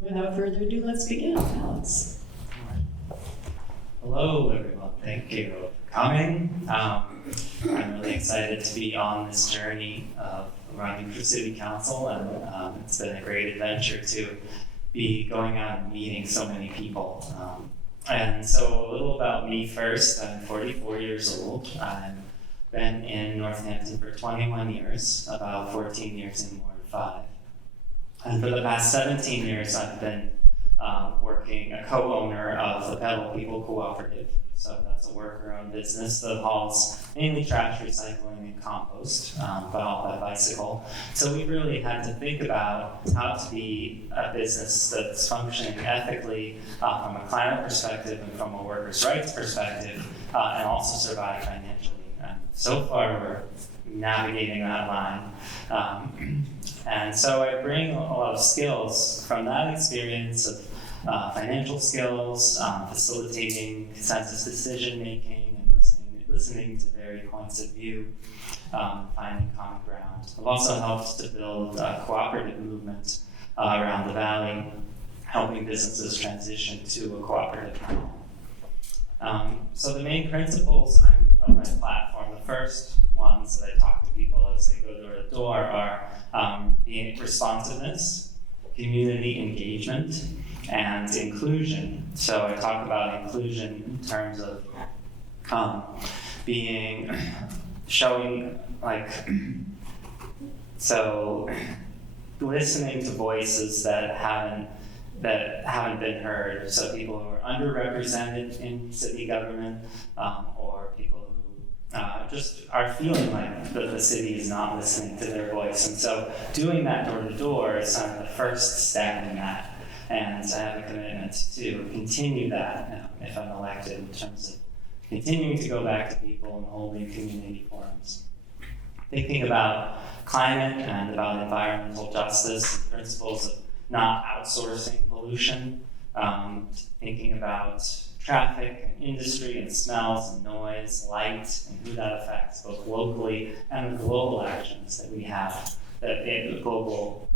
Without further ado, let's begin. Alex. Hello, everyone. Thank you for coming. I'm really excited to be on this journey of running for City Council, and it's been a great adventure to be going out and meeting so many people. And so a little about me first. I'm 44 years old. I've been in Northampton for 21 years, about 14 years in Ward 5. And for the past 17 years, I've been working a co-owner of the Pedal People Cooperative. So that's a worker-owned business that hauls mainly trash, recycling, and compost, but all by bicycle. So we really had to think about how to be a business that's functioning ethically from a climate perspective and from a workers' rights perspective, and also survive financially. And so far, we're navigating that line. And so I bring a lot of skills from that experience of financial skills, facilitating consensus decision making, and listening to varied points of view, finding common ground. I've also helped to build a cooperative movement around the valley, helping businesses transition to a cooperative model. So the main principles of my platform, the first ones that I talk to people as they go door to door are being responsiveness, community engagement, and inclusion. So I talk about inclusion in terms of listening to voices that haven't been heard. So people who are underrepresented in city government, or people who just are feeling like the city is not listening to their voice. And so doing that door to door is kind of the first step in that. And I have a commitment to continue that if I'm elected, in terms of continuing to go back to people and holding community forums. Thinking about climate and about environmental justice, principles of not outsourcing pollution, thinking about traffic and industry and smells and noise, light, and who that affects both locally and the global actions that we have, the global,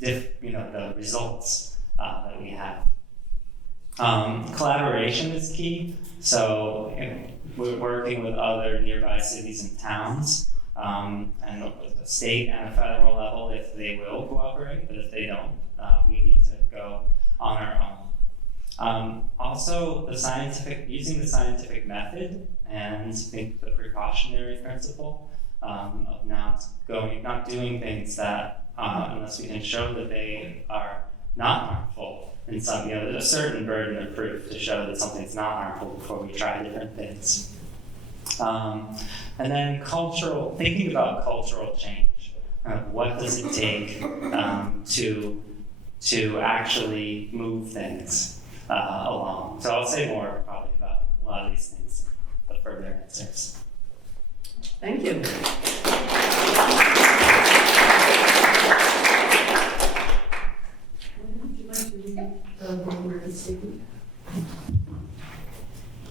the results that we have. Collaboration is key. So we're working with other nearby cities and towns, and with the state and the federal level if they will cooperate, but if they don't, we need to go on our own. Also, using the scientific method, and I think the precautionary principle of not doing things that unless we can show that they are not harmful. And there's a certain burden of proof to show that something's not harmful before we try different things. And then thinking about cultural change. What does it take to actually move things along? So I'll say more probably about a lot of these things, but further answers. Thank you.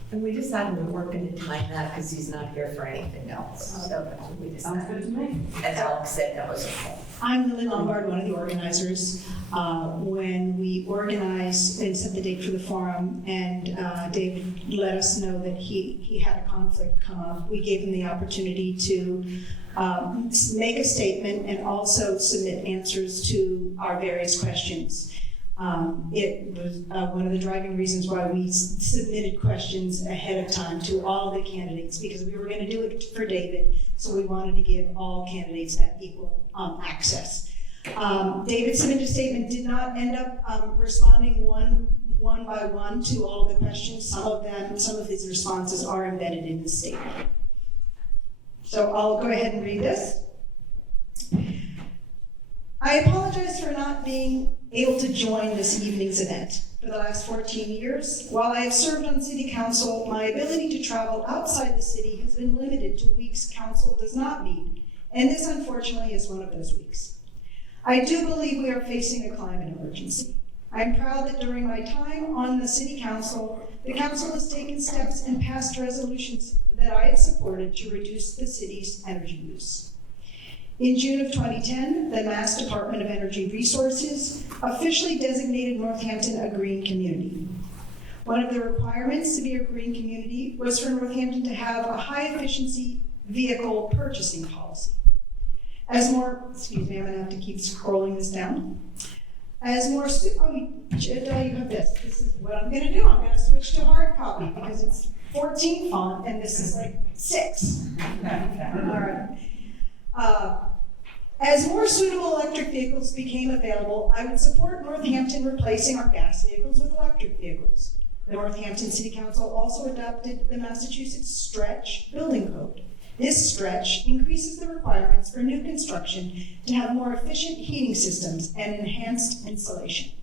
And we decided we weren't going to time that because he's not here for anything else. So that's what we decided. Sounds good to me. And Alex said that was okay. I'm Lily Lombard, one of the organizers. When we organized and set the date for the forum, and David let us know that he had a conflict come up, we gave him the opportunity to make a statement and also submit answers to our various questions. It was one of the driving reasons why we submitted questions ahead of time to all the candidates, because we were going to do it for David, so we wanted to give all candidates that equal access. David submitted a statement, did not end up responding one by one to all of the questions. Some of his responses are embedded in the statement. So I'll go ahead and read this. I apologize for not being able to join this evening's event. For the last 14 years, while I have served on City Council, my ability to travel outside the city has been limited to weeks Council does not meet, and this unfortunately is one of those weeks. I do believe we are facing a climate emergency. I'm proud that during my time on the City Council, the Council has taken steps and passed resolutions that I have supported to reduce the city's energy use. In June of 2010, the Mass Department of Energy Resources officially designated Northampton a green community. One of the requirements to be a green community was for Northampton to have a high-efficiency vehicle purchasing policy. I'm gonna have to keep scrolling this down. Jill, you have this. This is what I'm gonna do. I'm gonna switch to hard copy because it's 14 font and this is like 6. All right. As more suitable electric vehicles became available, I would support Northampton replacing our gas vehicles with electric vehicles. The Northampton City Council also adopted the Massachusetts Stretch Building Code. This stretch increases the requirements for new construction to have more efficient heating systems and enhanced insulation.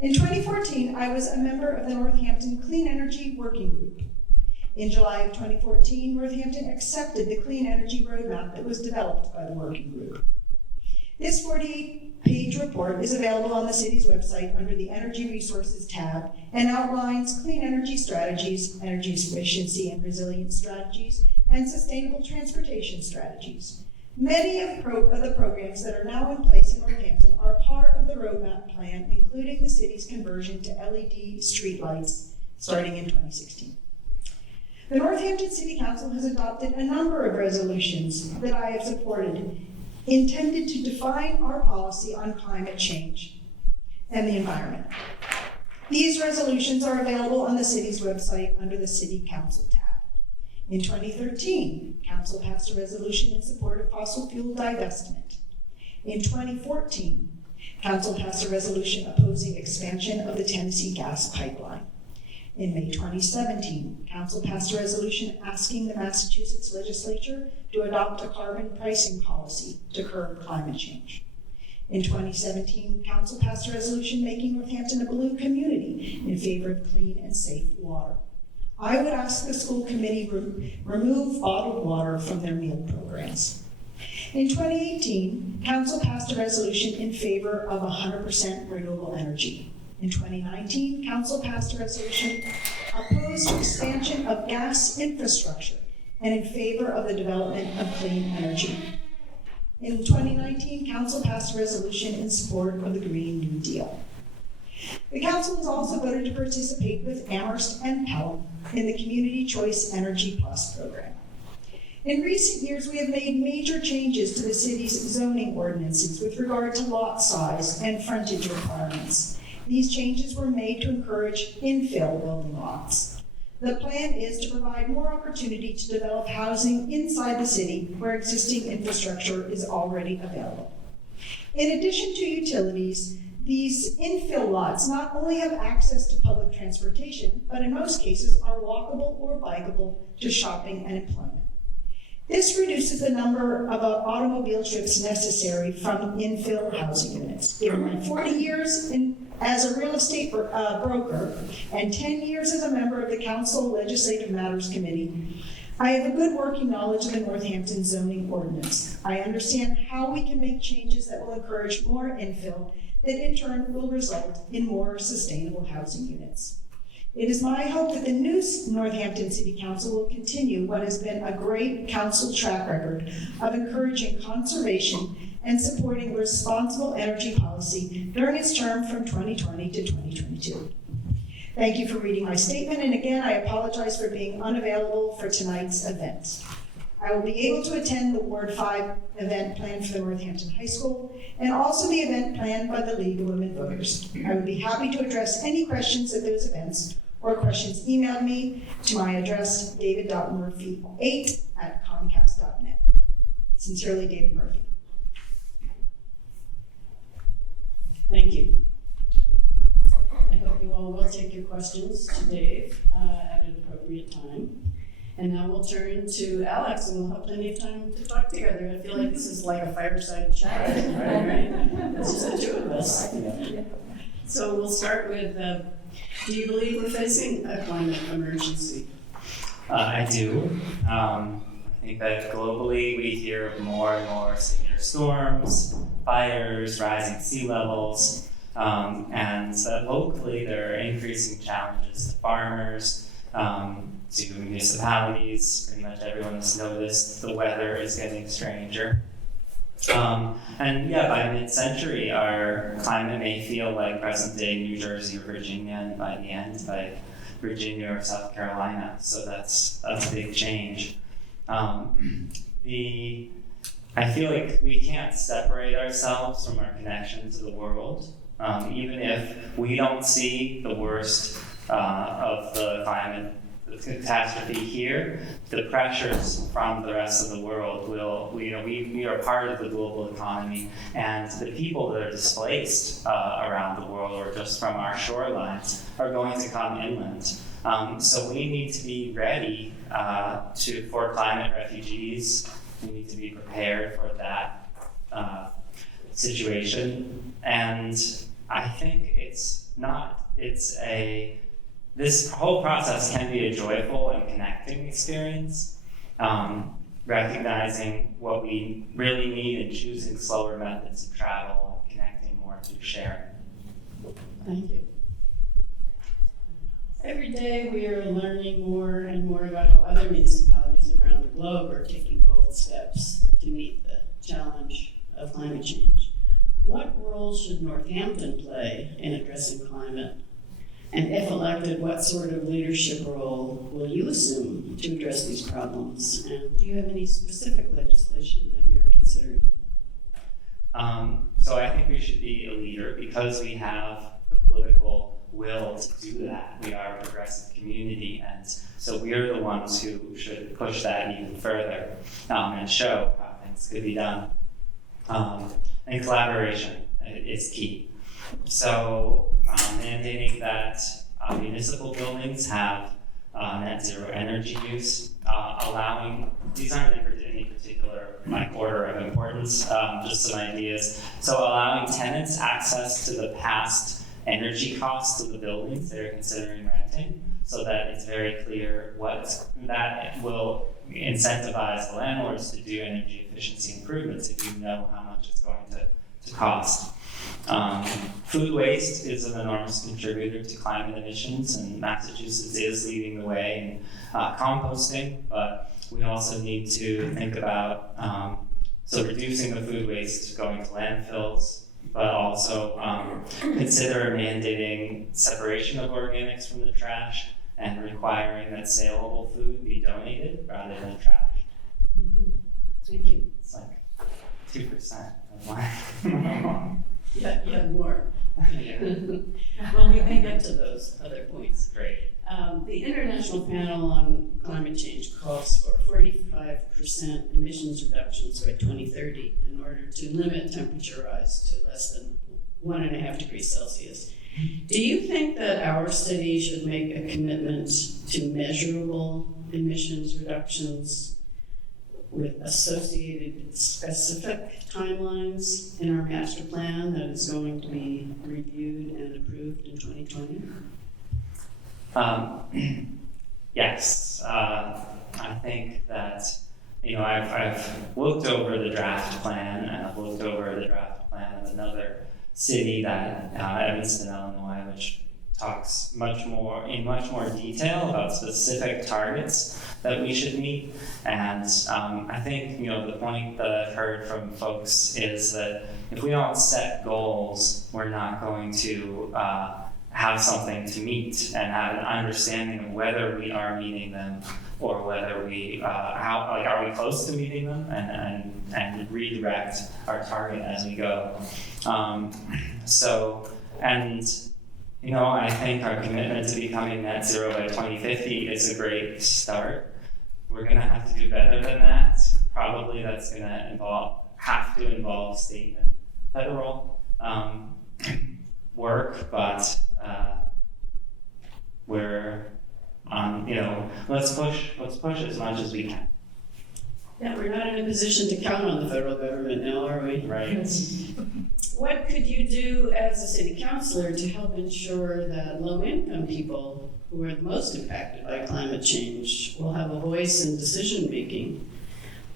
In 2014, I was a member of the Northampton Clean Energy Working Group. In July of 2014, Northampton accepted the Clean Energy Roadmap that was developed by the working group. This 48-page report is available on the city's website under the Energy Resources tab and outlines clean energy strategies, energy efficiency and resilience strategies, and sustainable transportation strategies. Many of the programs that are now in place in Northampton are part of the roadmap plan, including the city's conversion to LED streetlights starting in 2016. The Northampton City Council has adopted a number of resolutions that I have supported, intended to define our policy on climate change and the environment. These resolutions are available on the city's website under the City Council tab. In 2013, Council passed a resolution in support of fossil fuel divestment. In 2014, Council passed a resolution opposing expansion of the Tennessee gas pipeline. In May 2017, Council passed a resolution asking the Massachusetts legislature to adopt a carbon pricing policy to curb climate change. In 2017, Council passed a resolution making Northampton a blue community in favor of clean and safe water. I would ask the school committee remove bottled water from their meal programs. In 2018, Council passed a resolution in favor of 100% renewable energy. In 2019, Council passed a resolution opposed to expansion of gas infrastructure and in favor of the development of clean energy. In 2019, Council passed a resolution in support of the Green New Deal. The Council has also voted to participate with Amherst and Pelham in the Community Choice Energy Plus program. In recent years, we have made major changes to the city's zoning ordinances with regard to lot size and frontage requirements. These changes were made to encourage infill building lots. The plan is to provide more opportunity to develop housing inside the city where existing infrastructure is already available. In addition to utilities, these infill lots not only have access to public transportation, but in most cases are walkable or bikeable to shopping and employment. This reduces the number of automobile trips necessary from infill housing units. In my 40 years as a real estate broker and 10 years as a member of the Council Legislative Matters Committee, I have a good working knowledge of the Northampton zoning ordinance. I understand how we can make changes that will encourage more infill that in turn will result in more sustainable housing units. It is my hope that the new Northampton City Council will continue what has been a great council track record of encouraging conservation and supporting responsible energy policy during its term from 2020 to 2022. Thank you for reading my statement, and again, I apologize for being unavailable for tonight's event. I will be able to attend the Ward 5 event planned for the Northampton High School and also the event planned by the League of Women Voters. I would be happy to address any questions at those events or questions emailed me to my address, david.murphy8@comcast.net. Sincerely, David Murphy. Thank you. I hope you all will take your questions to Dave at an appropriate time. And now we'll turn to Alex, and we'll have plenty of time to talk together. I feel like this is like a fireside chat, right? It's just the two of us. So we'll start with, do you believe we're facing a climate emergency? I do. I think that globally we hear of more and more severe storms, fires, rising sea levels, and that locally there are increasing challenges to farmers, to municipalities. Pretty much everyone's noticed the weather is getting stranger. And yeah, by mid-century, our climate may feel like present-day New Jersey or Virginia, and by the end, like Virginia or South Carolina. So that's a big change. I feel like we can't separate ourselves from our connection to the world, even if we don't see the worst of the climate catastrophe here. The pressures from the rest of the world we are part of the global economy, and the people that are displaced around the world or just from our shorelines are going to come inland. So we need to be ready for climate refugees. We need to be prepared for that situation. And I think this whole process can be a joyful and connecting experience, recognizing what we really need and choosing slower methods of travel and connecting more to sharing. Thank you. Every day we are learning more and more about how other municipalities around the globe are taking bold steps to meet the challenge of climate change. What role should Northampton play in addressing climate? And if elected, what sort of leadership role will you assume to address these problems? And do you have any specific legislation that you're considering? So I think we should be a leader because we have the political will to do that. We are a progressive community, and so we're the ones who should push that even further and show how things could be done. And collaboration is key. So mandating that municipal buildings have net zero energy use, allowing, these aren't in any particular order of importance, just some ideas. So allowing tenants access to the past energy costs of the buildings they're considering renting, so that it's very clear that will incentivize the landlords to do energy efficiency improvements if you know how much it's going to cost. Food waste is an enormous contributor to climate emissions, and Massachusetts is leading the way in composting, but we also need to think about reducing the food waste going to landfills, but also consider mandating separation of organics from the trash and requiring that saleable food be donated rather than trashed. Mm-hmm. Thank you. It's like 2% of my Yeah, more. Yeah. Well, we may get to those other points. Great. The International Panel on Climate Change calls for 45% emissions reductions by 2030 in order to limit temperature rise to less than 1.5 degrees Celsius. Do you think that our city should make a commitment to measurable emissions reductions with associated specific timelines in our master plan that is going to be reviewed and approved in 2020? Yes, I think that, I've looked over the draft plan, and I've looked over the draft plan of another city, that Evanston, Illinois, which talks in much more detail about specific targets that we should meet. And I think, the point that I've heard from folks is that if we don't set goals, we're not going to have something to meet and have an understanding of whether we are meeting them or whether we, are we close to meeting them, and redirect our target as we go. I think our commitment to becoming net zero by 2050 is a great start. We're going to have to do better than that. Probably that's going to have to involve state and federal work, but we're let's push as much as we can. Yeah, we're not in a position to count on the federal government now, are we? Right. What could you do as a city councilor to help ensure that low-income people who are the most impacted by climate change will have a voice in decision-making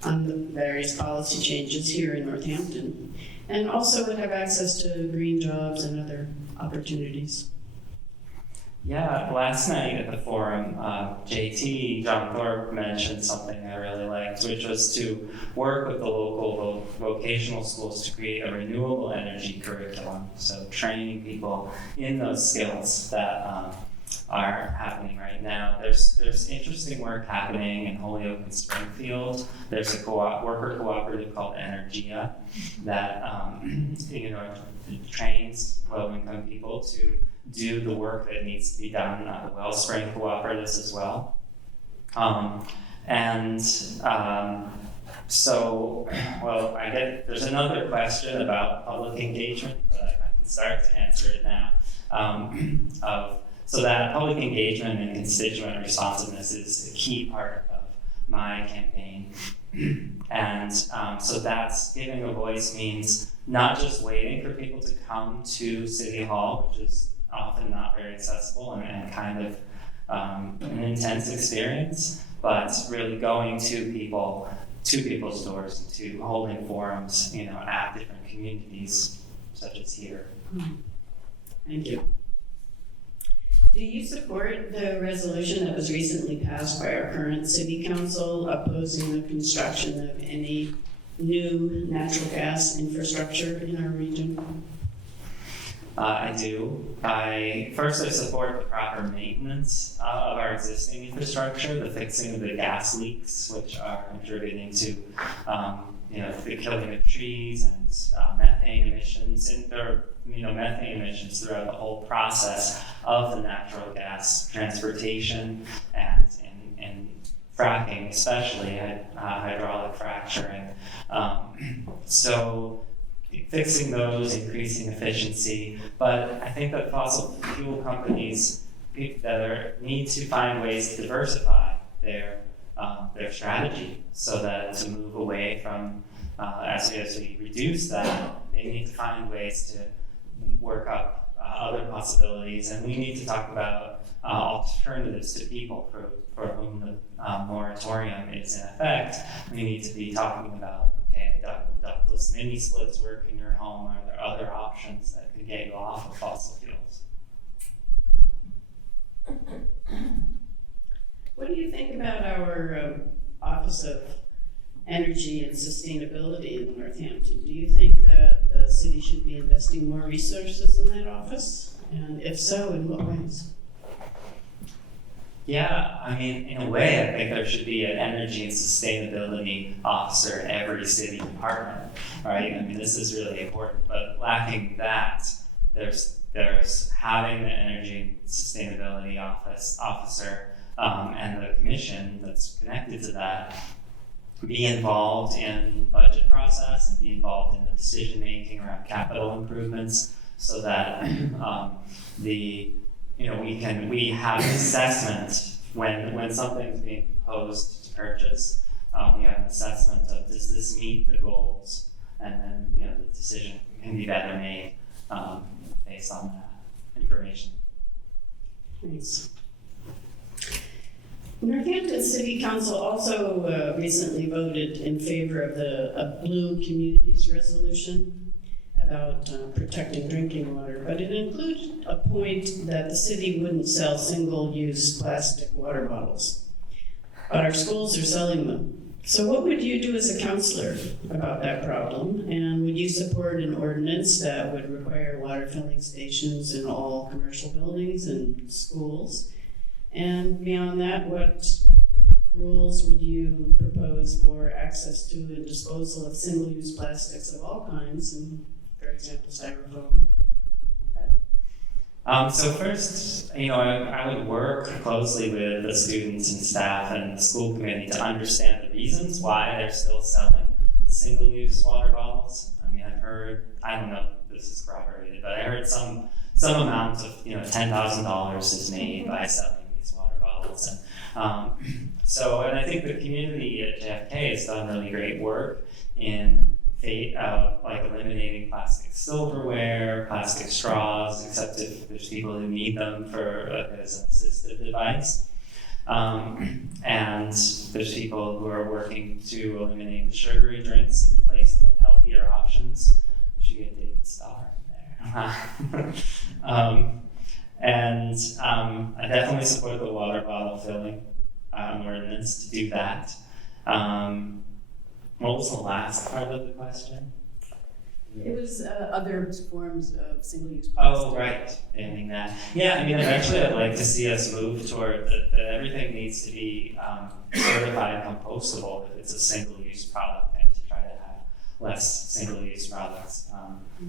on the various policy changes here in Northampton, and also would have access to green jobs and other opportunities? Yeah, last night at the forum, John Thorpe mentioned something I really liked, which was to work with the local vocational schools to create a renewable energy curriculum. So training people in those skills that are happening right now. There's interesting work happening in Holyoke and Springfield. There's a worker cooperative called Energia that trains low-income people to do the work that needs to be done. The Wellspring cooperatives as well. There's another question about public engagement, but I can start to answer it now. So that public engagement and constituent responsiveness is a key part of my campaign. And so that's giving a voice means not just waiting for people to come to City Hall, which is often not very accessible and kind of an intense experience, but really going to people's doors and to holding forums, at different communities, such as here. Thank you. Do you support the resolution that was recently passed by our current city council opposing the construction of any new natural gas infrastructure in our region? I do. I support the proper maintenance of our existing infrastructure, the fixing of the gas leaks, which are contributing to the killing of trees and methane emissions, and there are methane emissions throughout the whole process of the natural gas transportation and fracking, especially hydraulic fracturing. So fixing those, increasing efficiency, but I think that fossil fuel companies need to find ways to diversify their strategy, so that to move away from as we reduce that, they need to find ways to work up other possibilities, and we need to talk about alternatives to people for whom the moratorium is in effect. We need to be talking about, ductless mini splits work in your home? Are there other options that could get you off of fossil fuels? What do you think about our Office of Energy and Sustainability in Northampton? Do you think that the city should be investing more resources in that office? And if so, in what ways? Yeah, in a way, I think there should be an energy and sustainability officer in every city department, right? This is really important, but lacking that, there's having the energy and sustainability officer and the commission that's connected to that be involved in budget process and be involved in the decision making around capital improvements, so that we have an assessment when something's being proposed to purchase. We have an assessment of, does this meet the goals, and then the decision can be better made based on that information. Thanks. Northampton City Council also recently voted in favor of a Blue Communities resolution about protecting drinking water, but it included a point that the city wouldn't sell single-use plastic water bottles, but our schools are selling them. So what would you do as a counselor about that problem? And would you support an ordinance that would require water filling stations in all commercial buildings and schools? And beyond that, what rules would you propose for access to and disposal of single-use plastics of all kinds, and for example, styrofoam? So first, I would work closely with the students and staff and the school committee to understand the reasons why they're still selling the single-use water bottles. I've heard, I don't know if this is corroborated, but I heard some amount of, $10,000 is made by selling these water bottles. And I think the community at JFK has done really great work in like eliminating plastic silverware, plastic straws, except if there's people who need them as an assistive device. And there's people who are working to eliminate the sugary drinks and replace them with healthier options. We should get David Starr in there. And I definitely support the water bottle filling ordinance to do that. What was the last part of the question? It was other forms of single-use plastic. Oh, right, banning that. Yeah, I mean, eventually I'd like to see us move toward that everything needs to be certified compostable if it's a single-use product, and to try to have less single-use products.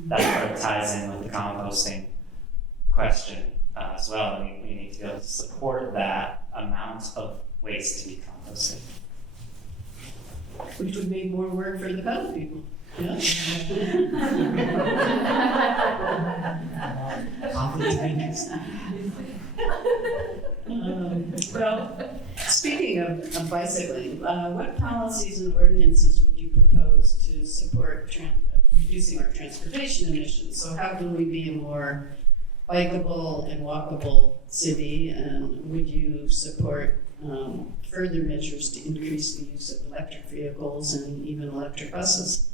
That part ties in with the composting question as well. We need to be able to support that amount of waste to be composted. Which would make more work for the pedal people. Yeah. Well, speaking of bicycling, what policies and ordinances would you propose to support reducing our transportation emissions? So how can we be a more bikeable and walkable city, and would you support further measures to increase the use of electric vehicles and even electric buses?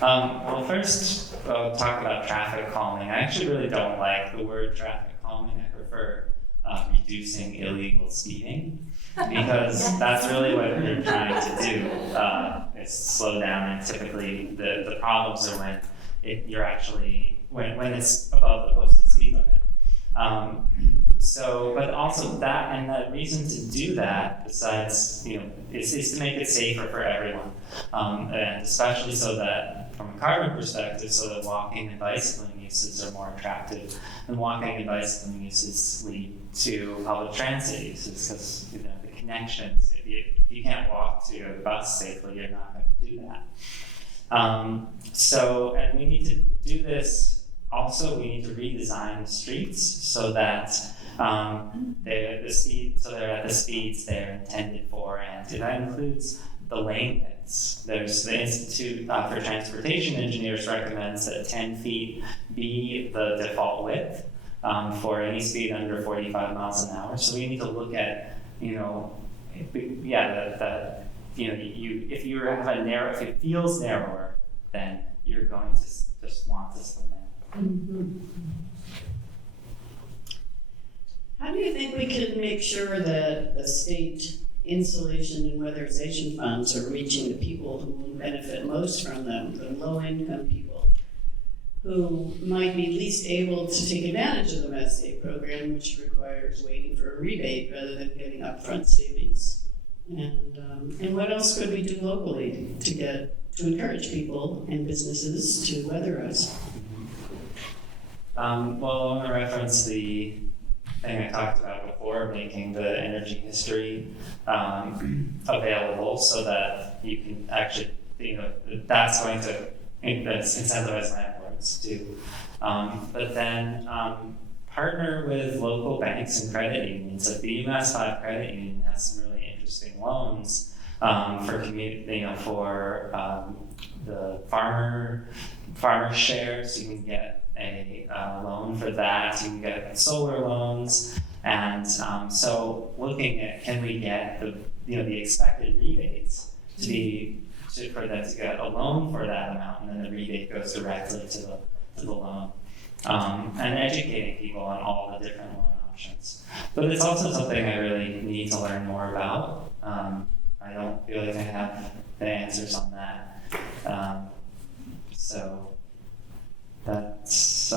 Well, first, I'll talk about traffic calming. I actually really don't like the word traffic calming. I prefer reducing illegal speeding, because that's really what we're trying to do, is slow down. And typically the problems are when you're actually, when it's above the posted speed limit. But also that, and the reason to do that, besides, is to make it safer for everyone. And especially so that, from a carbon perspective, so that walking and bicycling uses are more attractive, and walking and bicycling uses lead to public transit uses, because the connections, if you can't walk to a bus safely, you're not going to do that. And we need to do this. Also, we need to redesign the streets so that they're at the speeds they're intended for, and that includes the lane widths. There's the Institute for Transportation Engineers recommends that 10 feet be the default width for any speed under 45 miles an hour. So we need to look at, if it feels narrower, then you're going to just want to slow down. Mm-hmm. How do you think we can make sure that the state insulation and weatherization funds are reaching the people who will benefit most from them, the low-income people, who might be least able to take advantage of the Medicaid program, which requires waiting for a rebate rather than getting upfront savings? And what else could we do locally to encourage people and businesses to weatherize? Well, I want to reference the thing I talked about before, making the energy history available so that you can actually, that's going to incentivize landlords to. But then partner with local banks and credit unions. Like the UMass 5 credit union has some really interesting loans for community, for the farmer shares. You can get a loan for that. You can get solar loans, and so looking at, can we get the expected rebates for them to get a loan for that amount, and then the rebate goes directly to the loan, and educating people on all the different loan options. But it's also something I really need to learn more about. I don't feel like I have the answers on that. So that's,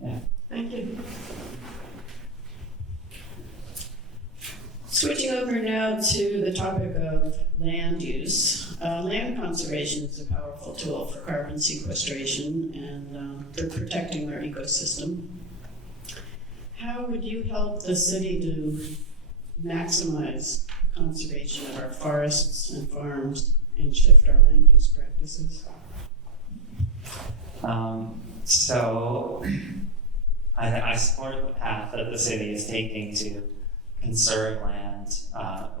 yeah. Thank you. Switching over now to the topic of land use. Land conservation is a powerful tool for carbon sequestration and for protecting our ecosystem. How would you help the city to maximize the conservation of our forests and farms and shift our land use practices? So I support the path that the city is taking to conserve land,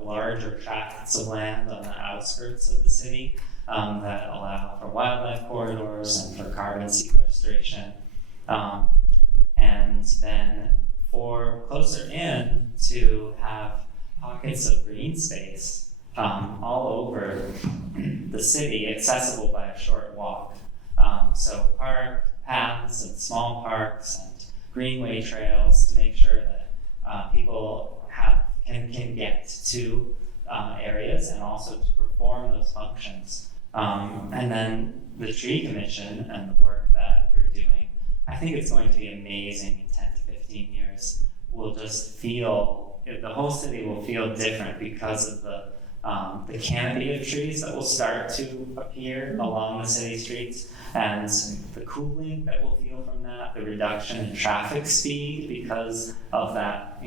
larger tracts of land on the outskirts of the city that allow for wildlife corridors and for carbon sequestration. And then for closer in to have pockets of green space all over the city, accessible by a short walk. So park paths and small parks and greenway trails to make sure that people can get to areas and also to perform those functions. And then the tree commission and the work that we're doing, I think it's going to be amazing in 10 to 15 years. We'll just feel, the whole city will feel different because of the canopy of trees that will start to appear along the city streets, and the cooling that we'll feel from that, the reduction in traffic speed because of that,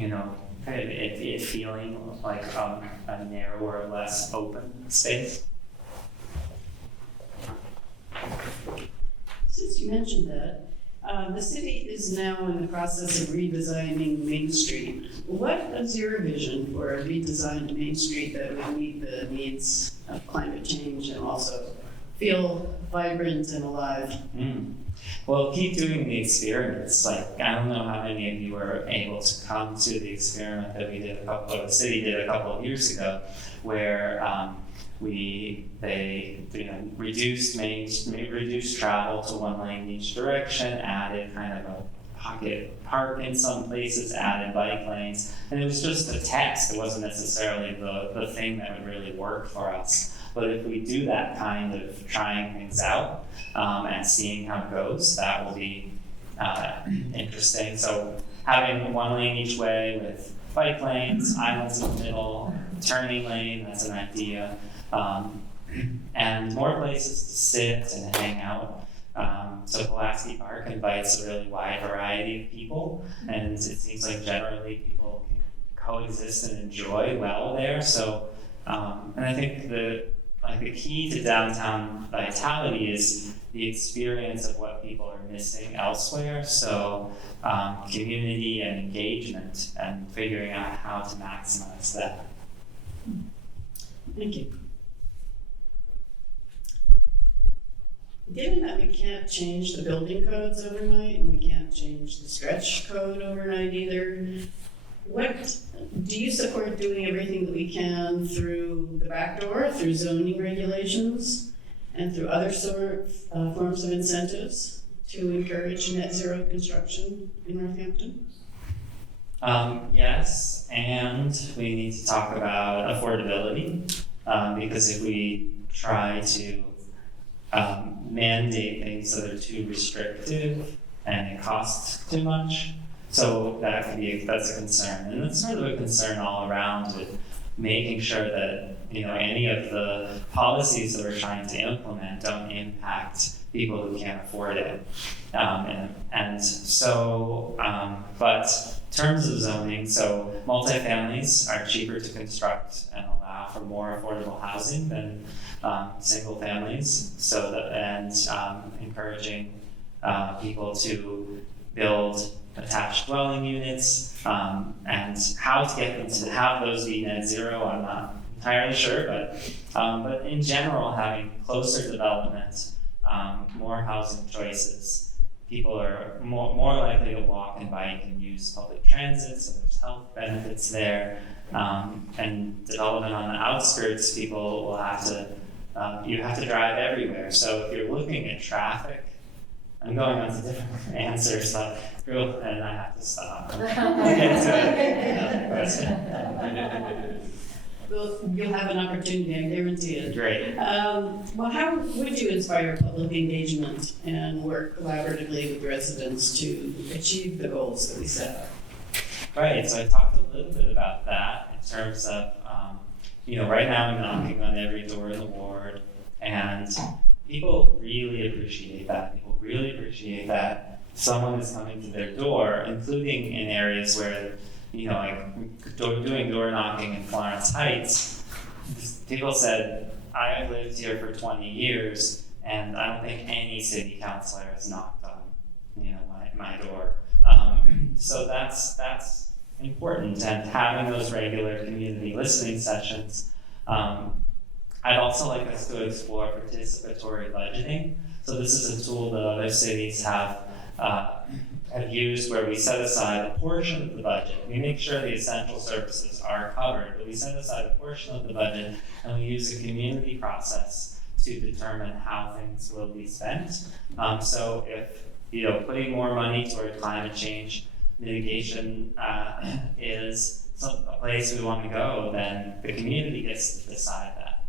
it feeling like a narrower, less open space. Since you mentioned that, the city is now in the process of redesigning Main Street. What is your vision for a redesigned Main Street that would meet the needs of climate change and also feel vibrant and alive? Well, keep doing the experiments. Like, I don't know how many of you were able to come to the experiment that the city did a couple of years ago, where they reduced travel to one lane in each direction, added kind of a pocket park in some places, added bike lanes, and it was just a test. It wasn't necessarily the thing that would really work for us. But if we do that kind of trying things out and seeing how it goes, that will be interesting. So having one lane each way with bike lanes, islands in the middle, turning lane, that's an idea. And more places to sit and hang out. So Pulaski Park invites a really wide variety of people, and it seems like generally people can coexist and enjoy well there. So, and I think the key to downtown vitality is the experience of what people are missing elsewhere. So community and engagement, and figuring out how to maximize that. Thank you. Given that we can't change the building codes overnight, and we can't change the stretch code overnight either, what do you support doing everything that we can through the back door, through zoning regulations, and through other forms of incentives to encourage net zero construction in Northampton? Yes, and we need to talk about affordability, because if we try to mandate things that are too restrictive and it costs too much, so that's a concern, and it's sort of a concern all around with making sure that any of the policies that we're trying to implement don't impact people who can't afford it, and so but in terms of zoning, so multifamilies are cheaper to construct and allow for more affordable housing than single families, so and encouraging people to build attached dwelling units, and how to get them to have those be net zero, I'm not entirely sure, but in general, having closer development, more housing choices, people are more likely to walk and bike and use public transit, so there's health benefits there, and development on the outskirts, people will have to, you have to drive everywhere. So if you're looking at traffic, I'm going on to different answers, and I have to stop. We'll get to question. Well, you'll have an opportunity, I guarantee it. Great. Well, how would you inspire public engagement and work collaboratively with residents to achieve the goals that we set up? Right, so I talked a little bit about that in terms of, right now I'm knocking on every door in the ward, and people really appreciate that. People really appreciate that someone is coming to their door, including in areas where, doing door knocking in Florence Heights, people said, I have lived here for 20 years, and I don't think any city councilor has knocked on, my door. So that's important, and having those regular community listening sessions. I'd also like us to explore participatory budgeting. So this is a tool that other cities have used, where we set aside a portion of the budget. We make sure the essential services are covered, but we set aside a portion of the budget, and we use a community process to determine how things will be spent. So if putting more money toward climate change mitigation is a place we want to go, then the community gets to decide that.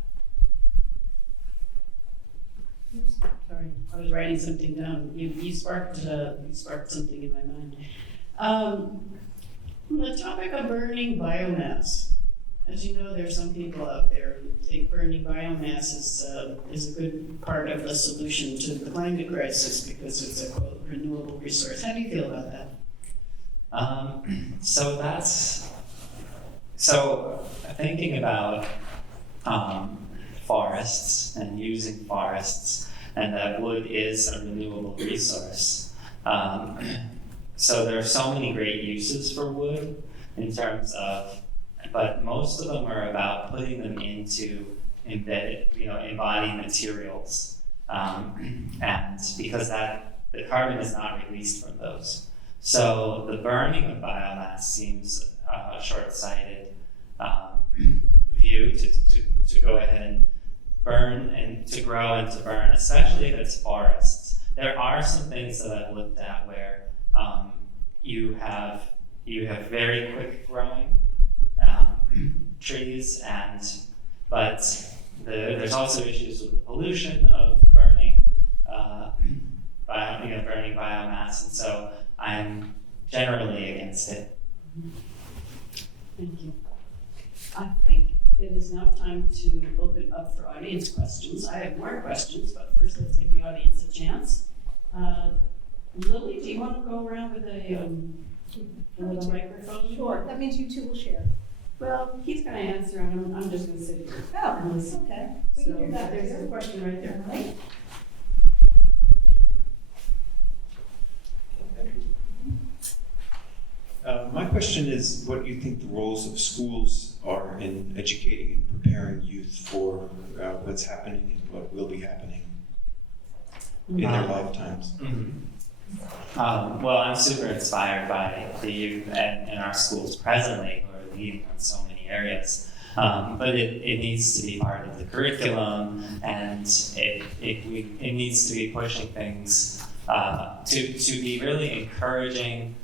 Sorry, I was writing something down. You sparked something in my mind. On the topic of burning biomass, as you know, there's some people out there who think burning biomass is a good part of the solution to the climate crisis because it's a quote renewable resource. How do you feel about that? So thinking about forests and using forests, and that wood is a renewable resource. So there are so many great uses for wood in terms of, but most of them are about putting them into embodied materials, and because the carbon is not released from those. So the burning of biomass seems a short-sighted view to go ahead and burn and to grow and to burn, especially if it's forests. There are some things that I've looked at where you have very quick growing trees, but there's also issues with the pollution of burning biomass, and so I'm generally against it. Thank you. I think it is now time to open up for audience questions. I have more questions, but first let's give the audience a chance. Lily, do you want to go around with a microphone? Sure, that means you two will share. Well, he's going to answer, and I'm just going to sit here. Oh, and listen. okay. We So can do that. there's a question right there. Right. My question is, what do you think the roles of schools are in educating and preparing youth for what's happening and what will be happening in their lifetimes? Well, I'm super inspired by the youth in our schools presently who are leading on so many areas. But it needs to be part of the curriculum, and it needs to be pushing things to be really encouraging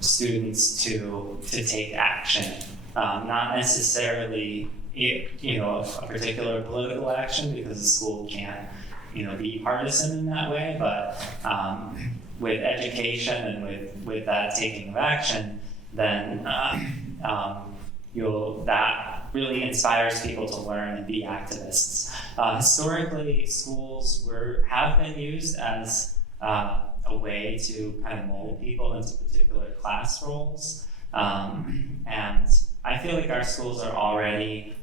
students to take action, not necessarily a particular political action, because the school can't be partisan in that way, but with education and with that taking of action, then that really inspires people to learn and be activists. Historically, schools have been used as a way to kind of mold people into particular class roles, and I feel like our schools are already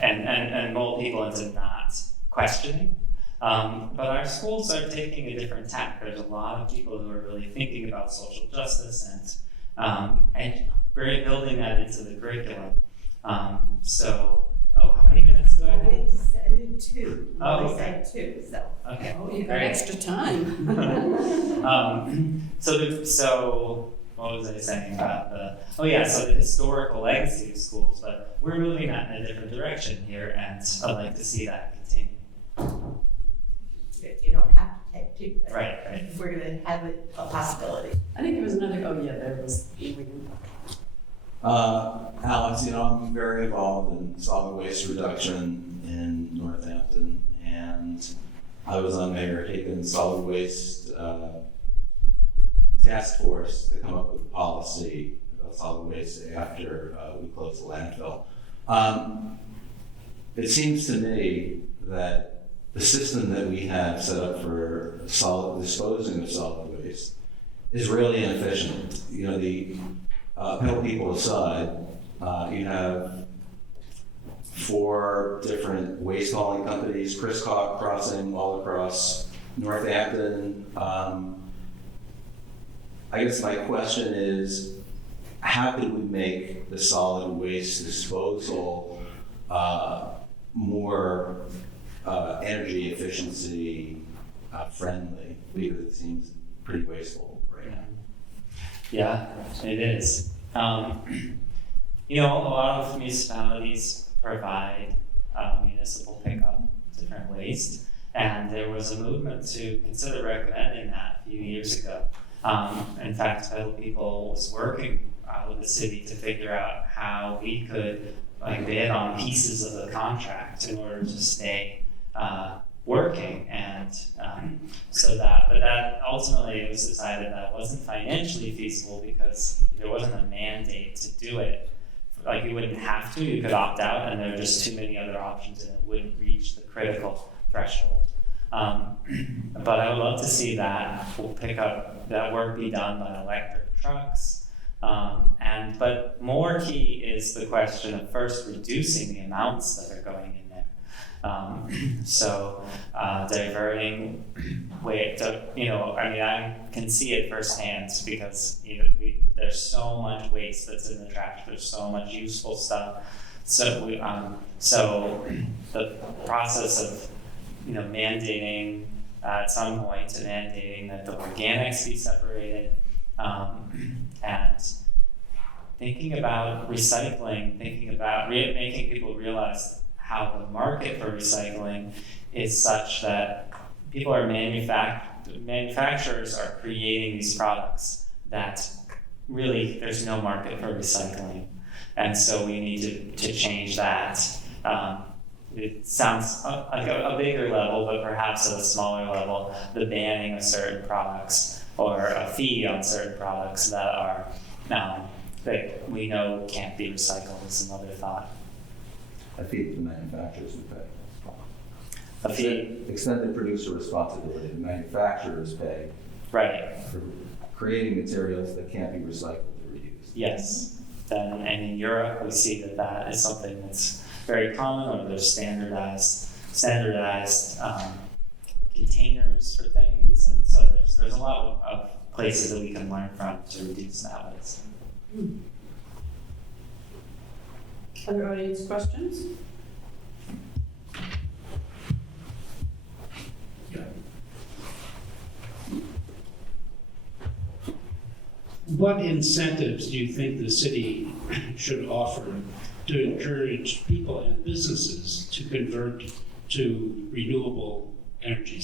and mold people into not questioning. But our schools are taking a different tack. There's a lot of people who are really thinking about social justice and really building that into the curriculum. How many minutes do I have? We decided 2. Oh, We okay. said 2, so. Okay. Oh, you got Great. extra time. So what was I saying about so the historical legacy of schools, but we're moving that in a different direction here, and I'd like to see that continue. You don't have to take 2, but Right. we're going to have it a possibility. I think there was another, there it was. Alex, I'm very involved in solid waste reduction in Northampton, and I was on Mayor Hagan's solid waste task force to come up with a policy about solid waste after we closed the landfill. It seems to me that the system that we have set up for disposing of solid waste is really inefficient. Put people aside, you have 4 different waste hauling companies crisscrossing all across Northampton. I guess my question is, how could we make the solid waste disposal more energy efficiency friendly? Because it seems pretty wasteful right now. Yeah, it is. A lot of municipalities provide municipal pickup of different waste, And there was a movement to consider recommending that a few years ago. In fact, Federal People was working with the city to figure out how we could bid on pieces of the contract in order to stay working. And but that ultimately it was decided that wasn't financially feasible because there wasn't a mandate to do it. Like you wouldn't have to, you could opt out, and there were just too many other options, and it wouldn't reach the critical threshold. But I would love to see that that work be done by electric trucks. But more key is the question of first reducing the amounts that are going in there. Diverting I can see it firsthand because there's so much waste that's in the trash. There's so much useful stuff. So the process of mandating at some point mandating that the organics be separated, and thinking about recycling, thinking about making people realize how the market for recycling is such that people are manufacturers are creating these products that really there's no market for recycling. And so we need to change that. It sounds like a bigger level, but perhaps at a smaller level, the banning of certain products or a fee on certain products that are that we know can't be recycled is another thought. A fee that the manufacturers would pay. A fee? Extended producer responsibility. The manufacturers pay. Right. For creating materials that can't be recycled or reused. Yes. And in Europe, we see that is something that's very common, or there's standardized containers for things, and so there's a lot of places that we can learn from to reduce that waste. Other audience questions? What incentives do you think the city should offer to encourage people and businesses to convert to renewable energy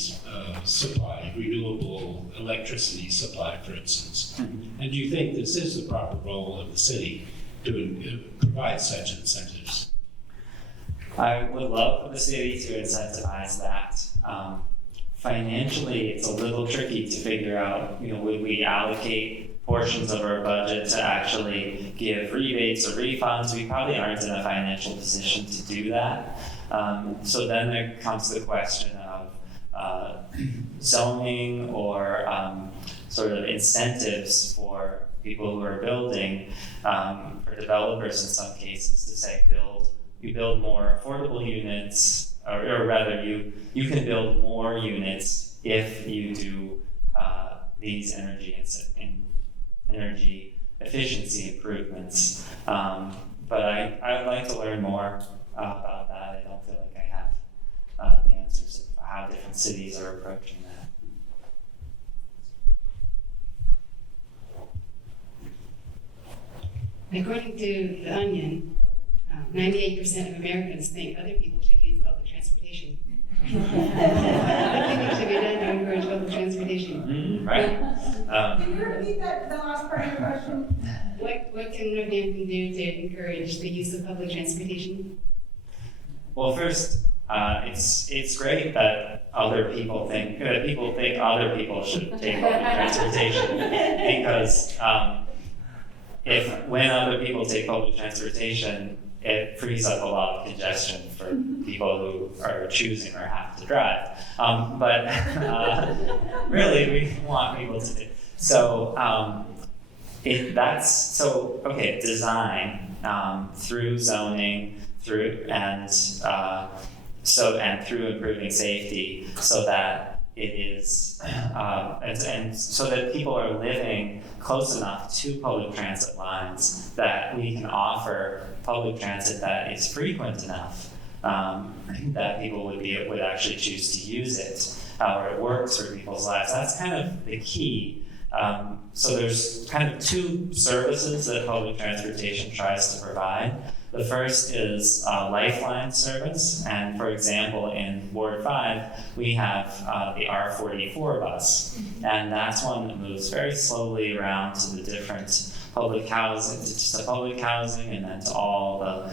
supply, renewable electricity supply, for instance? And do you think this is the proper role of the city to provide such incentives? I would love for the city to incentivize that. Financially, it's a little tricky to figure out, would we allocate portions of our budget to actually give rebates or refunds? We probably aren't in a financial position to do that. So then there comes the question of zoning or sort of incentives for people who are building, for developers in some cases, to say you build more affordable units, or rather you can build more units if you do these energy efficiency improvements. But I'd like to learn more about that. I don't feel like I have the answers of how different cities are approaching that. According to The Onion, 98% of Americans think other people should use public transportation. What do you think should be done to encourage public transportation? Right. Can you repeat the last part of your question? What can Northampton do to encourage the use of public transportation? Well, first, it's great that people think other people should take public transportation, because when other people take public transportation, it frees up a lot of congestion for people who are choosing or have to drive. But really, we want people to do. So design through zoning, through improving safety, so that it is and so that people are living close enough to public transit lines that we can offer public transit that is frequent enough that people would actually choose to use it, or it works for people's lives. That's kind of the key. So there's kind of two services that public transportation tries to provide. The first is Lifeline service, and for example, in Ward 5, we have the R44 bus, and that's one that moves very slowly around to the different public housing, to public housing, and then to all the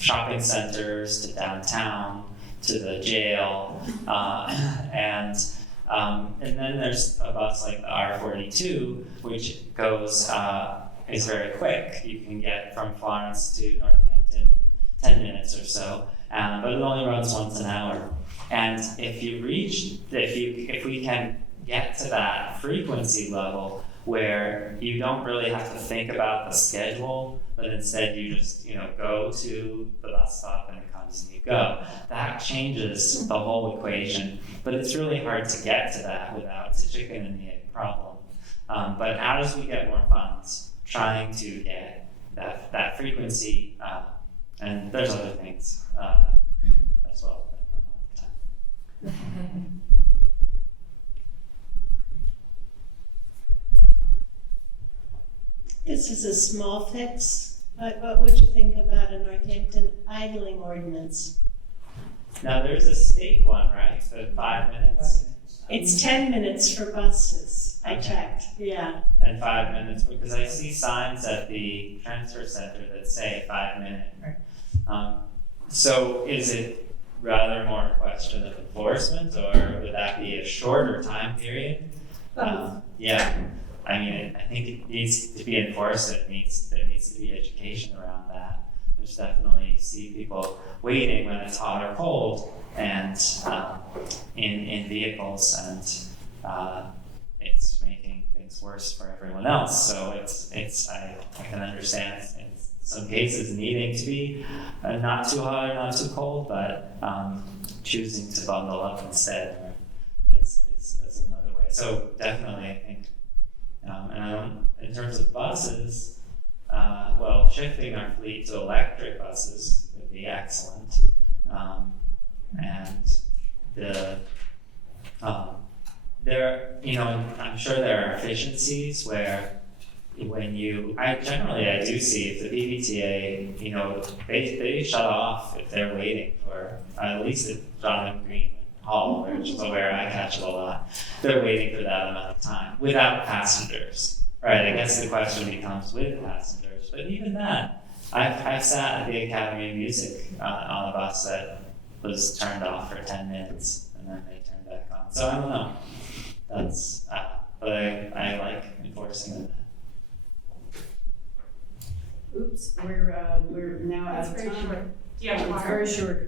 shopping centers, to downtown, to the jail, and then there's a bus like the R42, which goes, is very quick. You can get from Florence to Northampton in 10 minutes or so, but it only runs once an hour. And if we can get to that frequency level where you don't really have to think about the schedule, but instead you just, go to the bus stop and it comes and you go. That changes the whole equation, but it's really hard to get to that without, it's a chicken and the egg problem. But as we get more funds, trying to get that frequency, and there's other things as well. But I don't have time. This is a small fix, but what would you think about a Northampton idling ordinance? Now there's a state one, right? So 5 minutes? It's 10 minutes for buses, I checked, yeah. And 5 minutes, because I see signs at the transfer center that say 5 minutes. So is it rather more a question of enforcement, or would that be a shorter time period? Yeah, I mean, I think it needs to be enforced. There needs to be education around that. There's definitely, you see people waiting when it's hot or cold, and in vehicles, and it's making things worse for everyone else. So I can understand in some cases needing to be not too hot or not too cold, but choosing to bundle up instead is another way. So definitely, I think, and in terms of buses, shifting our fleet to electric buses would be excellent. And I'm sure there are efficiencies where I do see if the PBTA, they shut off if they're waiting for, at least at John Green Hall, which is where I catch it a lot, they're waiting for that amount of time without passengers, right? I guess the question becomes with passengers, but even that, I've sat at the Academy of Music on a bus that was turned off for 10 minutes and then they turned back on. So I don't know. That's, but I like enforcing that. Oops, we're now out of time. That's very short. Do you have a It's car? very short.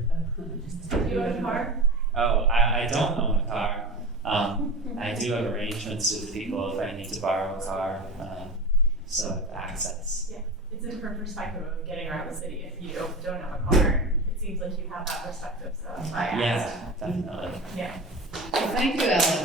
Do you have a car? Oh, I don't own a car. I do have arrangements with people if I need to borrow a car, so I have access. Yeah, it's a different perspective of getting around the city if you don't have a car. It seems like you have that perspective, so that's why I asked. Yeah, definitely. Yeah. Well, thank you, Alex.